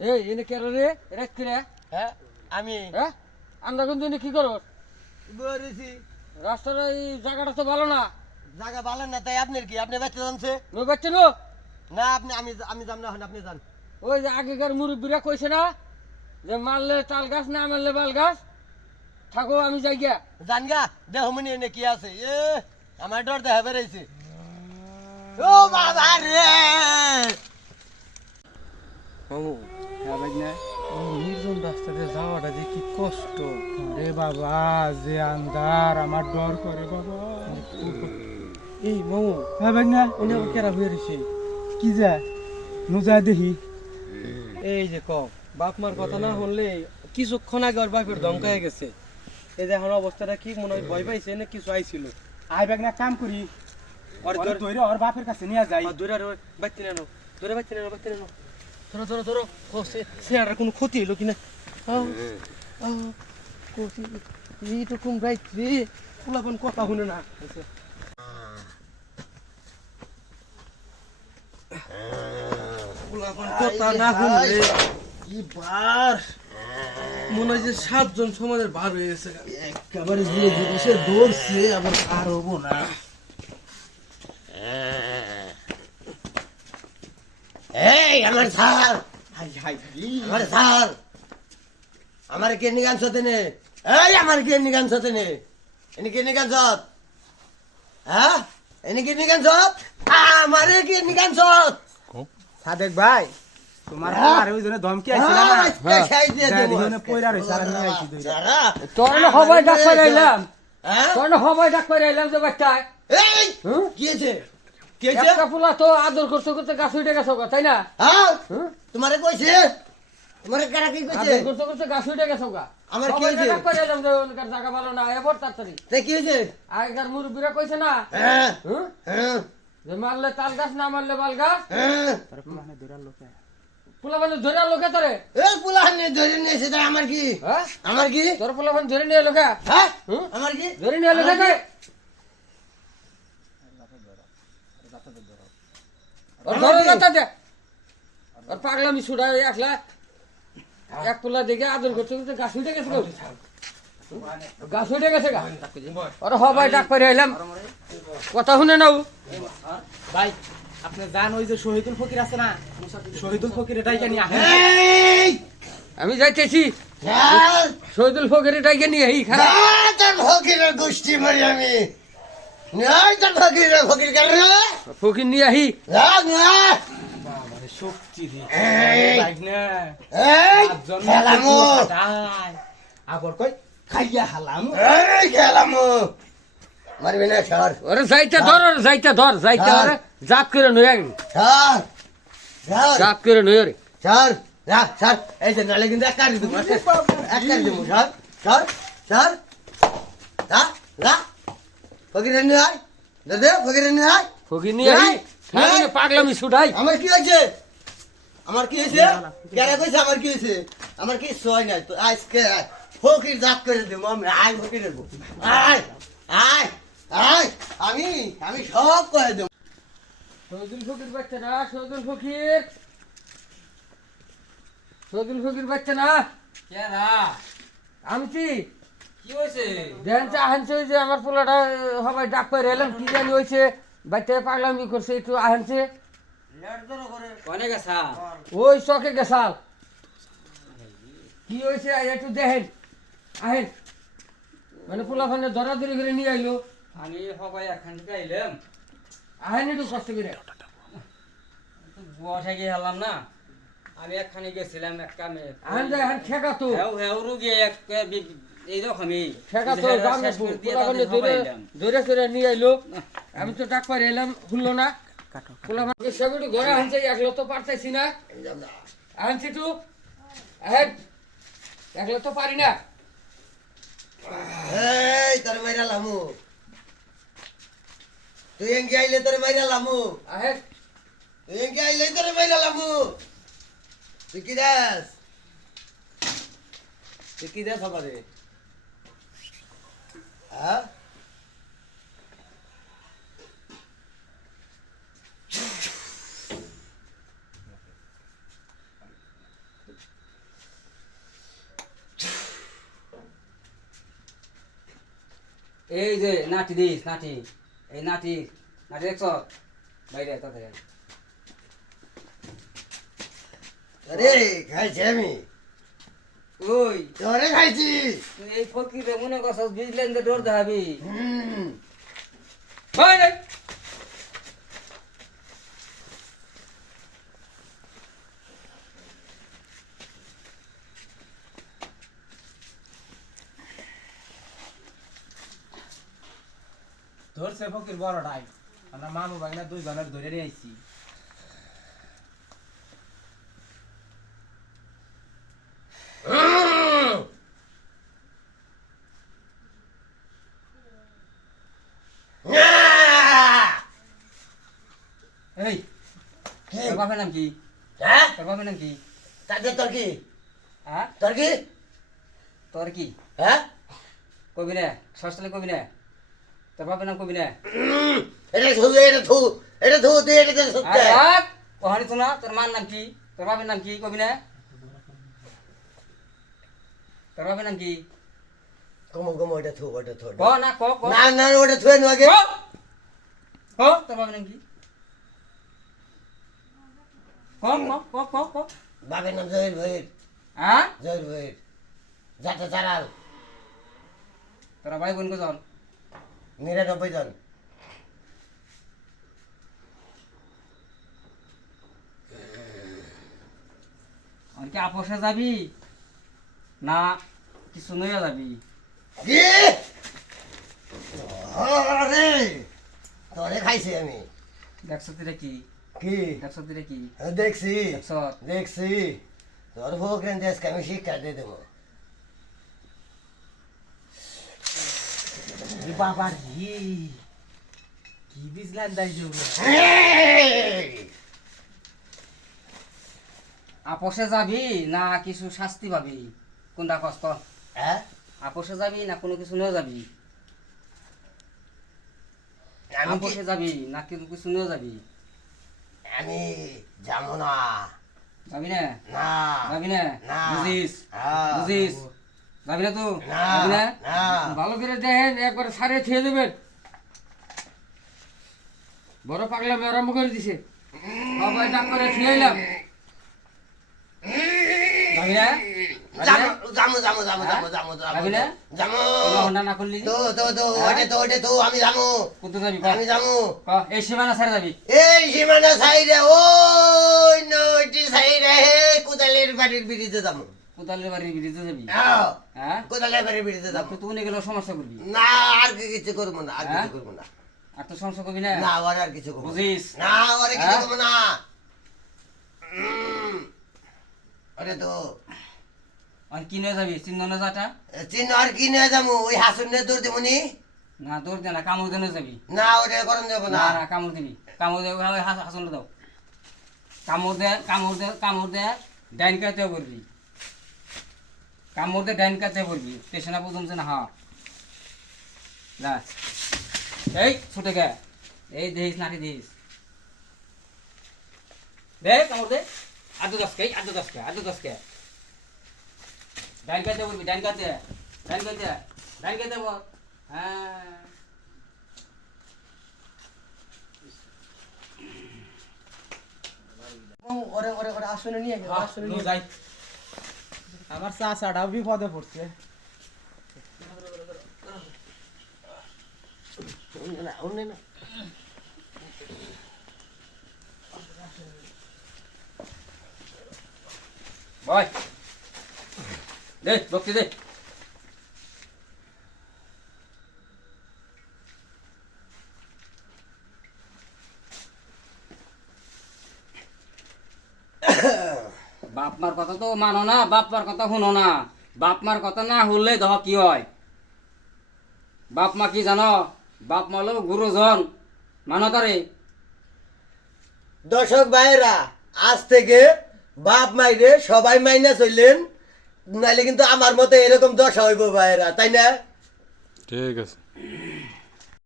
এই এনে কে রে রাখতে রে? হ্যাঁ আমি হ্যাঁ আমরা কোন দিনে কি করো? বলেছি রাস্তার এই জায়গাটা তো ভালো না। জায়গা ভালো না, তাই আপনার কি আপনি বাচ্চা জানছে ওই বাচ্চা নো না? আপনি আমি যাম না, আপনি যান। ওই যে আগেকার মুরব্বীরা কইছে না যে মারলে তাল গাছ না মারলে বাল গাছ। থাকো আমি যাই গিয়া। জান গা দেহ মনি এনে কি আছে আমার ডর দেখা বেড়াইছে। ও বাবা রে মামু হ্যাঁ ভাই না নির্জন রাস্তাতে যাওয়াটা যে কি কষ্ট। আরে বাবা যে আন্ধার আমার ডর করে বাবা। এই মামু হ্যাঁ ভাই না উনি আবার কেরা হয়ে রয়েছে। কি যা নুজা দেখি এই যে বাপ মার কথা না শুনলে কিছুক্ষণ আগে ওর বাপের ধমকায় গেছে। এই যে এখন অবস্থাটা কি মনে হয়, ভয় পাইছে না কিছু আইছিল। আই ব্যাগ না কাম করি ওর ওর ধরে ওর বাপের কাছে নিয়ে যাই। ধরে বাচ্চা নেনো, ধরে বাচ্চা নেনো, বাচ্চা নেনো, ধরো ধরো ধরো। সে কোনো ক্ষতি হলো কিনা? এইরকম রাইত্রে পোলাপন কথা শুনে না। পোলাপন কথা না শুনলে কি বার মনে হয় যে 7 জন সমাজের বার হয়ে গেছে। একেবারে ধীরে ধীরে সে দৌড়ছে, আবার আর হবো না। এই আমার স্যার, হাই হাই আমার স্যার, আমার কে নিগান সতেনে? এই আমার কে নিগান সতেনে? এনে কে নিগান সত? হ্যাঁ এনে কে নিগান সত? আমারে কে নিগান সত? সাদেক ভাই তোমার আর ওই জন্য ধমকি আইছিল না। দেখুন পয়রা রইছে আর আমি আইছি দইরা। তোর না সবাই ডাক করে আইলাম। হ্যাঁ তোর না সবাই ডাক করে আইলাম যে বাচ্চা। এই কি হয়েছে? কি হয়েছে? একটা পোলা তো আদর করতে করতে গাছ উঠে গেছে গো, তাই না? হ্যাঁ হুম? তোমারে কইছে? তোমারে কারা কি কইছে? আদর করতে করতে গাছ উঠে গেছে গা। আমার কি সবাই হয়েছে? ডাক করে আইলাম যে ওনকার জায়গা ভালো না, এবার তাড়াতাড়ি। তা কি হয়েছে? আগেকার মুরব্বীরা কইছে না হ্যাঁ হুম? হ্যাঁ যে মারলে তাল গাছ না মারলে বাল গাছ। হ্যাঁ আরে মানে দৌড়ার লোকে পোলা মানে ধরে লোকে তোরে। এই পুলাহানে ধরে নিয়ে সেটা আমার কি? হ্যাঁ আমার কি? তোর পোলা মানে ধরে নিয়ে লোকে। হ্যাঁ হুম? আমার কি? ধরে নিয়ে লোকে তোরে। ওর ধরো যাতা দে। ওর পাগলামি ছুড়া একলা এক পোলা দেখে আদর করতে করতে গাছ উঠে গেছে গো। গাছ উঠে গেছে গা। ওরা সবাই ডাক করে আইলাম, কথা শুনে নাও। ভাই আপনি জান ওই যে শহীদুল ফকির আছে না, শহীদুল ফকির এটাই জানি আহে। এই আমি যাইতেছি হ্যাঁ শহীদুল ফকির এটাকে নিয়ে এই খারাপ তোর ফকিরের গোষ্ঠী মারি আমি। নাই তোর ফকির কেন রে? ফকির নিয়ে আহি। বাবারে শক্তি দি এই ভাই না এই খেলামো, আবার কই খাইয়া হালাম। এই খেলামো, মারবি না সর ওরে যাইতে ধর, ওরে যাইতে ধর, যাইতে ওরে জাত করে নয় আগে, সর সর জাত করে নয় রে। সর যা সর। এই যে নালে কিন্তু এক কাটি দেবো, এক কাটি দেবো। সর সর সর যা যা ফকিরের নিয়ে আয়, দাদা ফকিরের নিয়ে আয়। ফকির নিয়ে আহি। খালি পাগলামি ছুটাই। আমার কি হয়েছে? আমার কি হয়েছে? কেরা কইছে আমার কি হয়েছে? আমার কি সয় নাই তো আজকে ফকির জাত করে দেবো আমি। আয় ফকির দেবো, আয় আয় আয়, আমি আমি সব করে দেবো। শহীদুল ফকির বাচ্চা না, শহীদুল ফকির, শহীদুল ফকির বাচ্চা না। কেরা আমছি কি হয়েছে? দেনটা আনছে ওই যে আমার পোলাটা সবাই ডাক করে এলাম, কি জানি হয়েছে বাচ্চা পাগলামি করছে একটু আনছে অনেক আসা ওই চকে গেছাল। কি হয়েছে একটু দেখেন আহেন, মানে পোলাফানে ধরাধরি করে নিয়ে আইলো। আমি সবাই এখান থেকে আইলাম, আহেন একটু কষ্ট করে। বসে গিয়ে হলাম না। আমি একখানে গেছিলাম এক কামে। আহেন যে আহেন ঠেকা তো হেউ হেউ রুগী এই রকমই ঠেকা তো পোলাফানে ধরে ধরে করে নিয়ে আইলো। আমি তো ডাক পারে এলাম, শুনলো না। পোলাফানে সেগুলো ঘরে আনছে, একলো তো পারতেছি না। আনছি তো আহেন, একলো তো পারি না। এই তোর মাইরা লামু, তুই এঙ্গে আইলে তোর মাইরা লামু, আহেন তুই এঙ্গে আইলে তোর মাইরা লামু। তুই কি দাস? তুই কি দাস আমারে? হ্যাঁ এই যে নাটি দিস নাটি এই নাটি নাটি দেখছ বাইরে তাদের আরে খাইছি আমি ওই তোরে খাইছি তুই এই ফকিরে মনে করছস বিজলেন দে ডর দেখাবি হুম বাইরে ধরছে ফকির বড়টাই আমরা মামু ভাগনা দুই জনের ধরে নিয়ে আইছি এই তোর বাপের নাম কি হ্যাঁ তোর বাপের নাম কি তাতে তোর কি হ্যাঁ তোর কি তোর কি হ্যাঁ কবি না সস্তালে কবি না তোর বাপের নাম কবি না এটা থু এটা থু তুই এটা সত্যি ওহানি তো না তোর মার নাম কি তোর বাপের নাম কি কবি না তোর বাপের নাম কি কমো এটা থু ক না ক ক না না ওটা থুয়ে নো আগে ক তোর বাপের নাম কি ক ক ক ক ক বাবার নাম জহির ভাইয়ের হ্যাঁ জহির ভাইয়ের যাতে চারাল তোরা ভাই বোন কজন 99 জন আর কি আপোষে যাবি না কিছু নইয়া যাবি কি আরে তোরে খাইছি আমি দেখছ তুই কি কি দেখছ তুই কি দেখছি দেখছ দেখছি তোর ফোকরেন দেশকে আমি শিক্ষা দিয়ে দেবো বাবার কি বিজলান দাই যাবে আপোষে যাবি না কিছু শাস্তি পাবি কোনটা কষ্ট হ্যাঁ আপোষে যাবি না কোনো কিছু নিয়ে যাবি আমি কি আপোষে যাবি না কিছু নিয়ে যাবি আমি যাবো না যাবি না না যাবি না না। বুঝিস হ্যাঁ। বুঝিস যাবি না তো না যাবি না না ভালো করে দেখেন একবার সারে থিয়ে দেবেন বড় পাগলামি আরম্ভ করে দিছে সবাই ডাক করে থিয়েলাম যাবি না যাবো যাবি না? যাবো কোনো হন্ডা না করলি ওটা তো আমি যাবো কোথায় যাবি আমি যাবো এই সীমানা ছেড়ে যাবি এই সীমানা সাইডে ওই নয়টি সাইডে কোদালের বাড়ির বিড়িতে যাবো কোদালের বাড়ির বিরিতে যাবি আহ, হ্যাঁ কোদালের বাড়ির বিড়িতে যাবো তুই নিয়ে গেলেও সমস্যা করবি না আর কিছু করবো না আর কিছু হ্যাঁ? করবো না আর তো সমস্যা করবি না না ওর আর কিছু করবো না। বুঝিস না ওরে কিছু হ্যাঁ? করবো না ওরে তো আর কি নিয়ে যাবি চিহ্ন না যাটা চিহ্ন আর কি নিয়ে যাবো ওই হাসুন নিয়ে দৌড় দেবো নি না দৌড় দে না কামড় দিয়ে নিয়ে যাবি না ওটা করণ যাবো না না না কামড় দিবি কামড় দে ওই হাসন দাও কামড় দে ডাইন কাতে করবি কামড় দে ডাইন কাতে করবি স্টেশনে পর্যন্ত না হ্যাঁ না এই ছুটে গে এই দেখিস নাটি দিস দে কামড় দে আদু দশকে ডাইন কাতে করবি ডাইন কাতে বল হ্যাঁ ওরে ওরে ওরে আসনে নিয়ে গেল আসনে নিয়ে যাই আমার চাচাটাও বিপদে পড়ছে বয় দে বক্তি দে বাপ মার কথা তো মানো না বাপ মার কথা শুনো না বাপ মার কথা না শুনলে দেখ কি হয় বাপ মা কি জানো বাপ মা হলো গুরুজন মানো তারে দর্শক ভাইরা আজ থেকে বাপ মাইরে সবাই মাইনা চললেন নাইলে কিন্তু আমার মতো এরকম দশা হইব ভাইরা তাই না ঠিক আছে